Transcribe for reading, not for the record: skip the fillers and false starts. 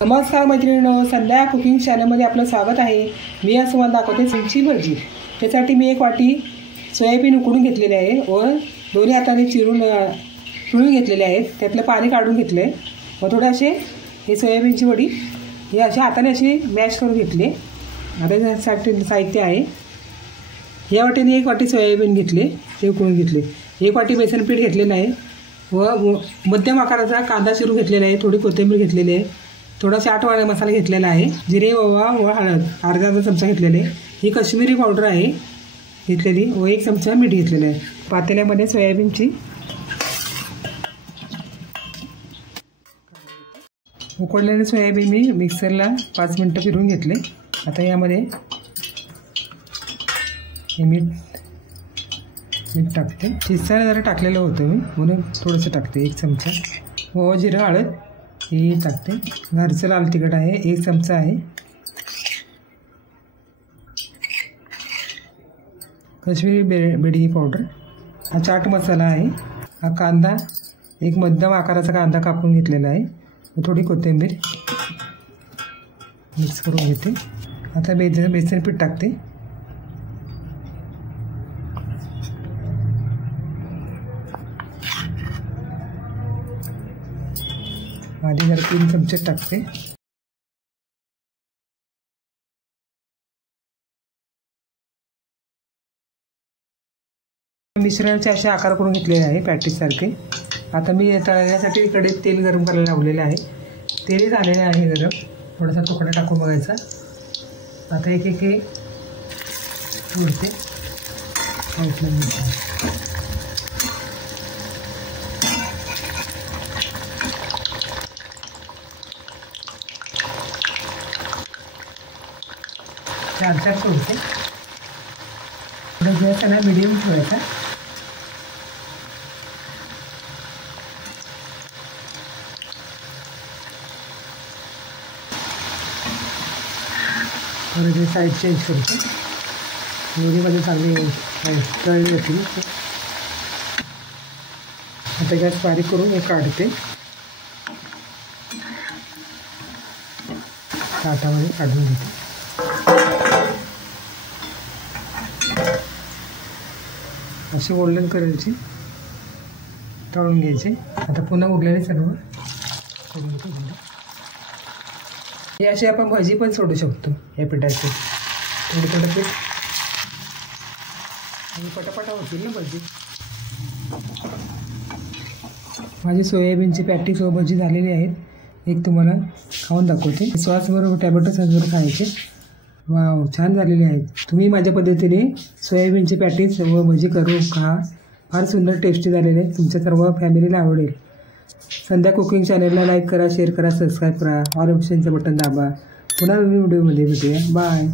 नमस्कार मैत्रिणींनो, संध्या कुकिंग चॅनलमध्ये आपलं स्वागत आहे। मी आज तुम्हाला दाखवते सिंची भजी। त्यासाठी मी एक वाटी सोयाबीन उकडून घेतलेले आहे व दोन्ही हाताने पिळून घेतलेले आहेत। त्यातलं पाणी काढून घेतले व थोडे असे हे सोयाबीनची वडी हे अशा हाताने अशी मॅश करून घेतले। आता त्यासाठी साहित्य आहे, या वाटीने एक वाटी सोयाबीन घेतले, ते उकडून घेतले। एक वाटी बेसन पीठ घेतलेलं आहे व मध्यम आकाराचा कांदा चिरून घेतलेला आहे। थोडी कोथिंबीर घेतलेली आहे, थोडा चाट मसाला घेतलेला आहे, जिरे ओवा व हळद अर्धा चमचा घेतलेले। ही काश्मीरी पावडर आहे घेतलेली व एक चमचा मीठ घेतलेलं आहे। पातेल्यामध्ये सोयाबीनची उकडलेले सोयाबीन मी मिक्सरला 5 मिनिटं फिरवून घेतले। आता यामध्ये हे मीठ टाकते। शिजताना जरा टाकलेलं होतं मी, म्हणून थोडंसं टाकते, 1 चमचा व जिरं हळद हे टाकते। घरचं लाल तिखट आहे 1 चमचा आहे। काश्मीरी बेडगी पावडर, हा चाट मसाला आहे। हा कांदा एक मध्यम आकाराचा कांदा कापून घेतलेला आहे व थोडी कोथिंबीर मिक्स करून घेते। आता बेसन पीठ टाकते। आधी जरा 3 चमचे टाकते। मिश्रणाचे असे आकार करून घेतलेले आहे पॅटीस सारखे। आता मी तळण्यासाठी इकडे तेल गरम करायला लावलेले आहे। तेल झालेले आहे गरम, थोडासा तुकडा टाकून बघायचा। आता एक सोडते। चार सोडते। गॅस त्याला मीडियम ठेवायचा। थोडे साईड चेंज करते, दोन्हीमध्ये चांगली तळली होती। आता गॅस बारीक करून हे काढते, ताटामध्ये काढून घेते। असे गोल्डन करायचे, तळून घ्यायचे। आता पुन्हा उरलेले सर्व करून घेतो। हे असे आपण भाजी पण सोडू शकतो या पिठाचे, थोडं पीठ आणि पटापटा होतील ना भजी। माझी सोयाबीनची पॅटीस व भजी झालेली आहेत। एक तुम्हाला खाऊन दाखवते। सॉसबरोबर टॅमॅटो सॉसबरोबर खायचे। वाव, छान झालेले आहेत। तुम्ही माझ्या पद्धतीने सोयाबीनचे पॅटीस व भजी करून खा, फार सुंदर टेस्टी झालेले आहेत। तुमच्या सर्व फॅमिलीला आवडेल। संध्या कुकिंग चॅनलला लाईक करा, शेअर करा, सबस्क्राईब करा, ऑल ऑप्शनचं बटन दाबा। पुन्हा नवीन व्हिडिओमध्ये भेटूया। बाय।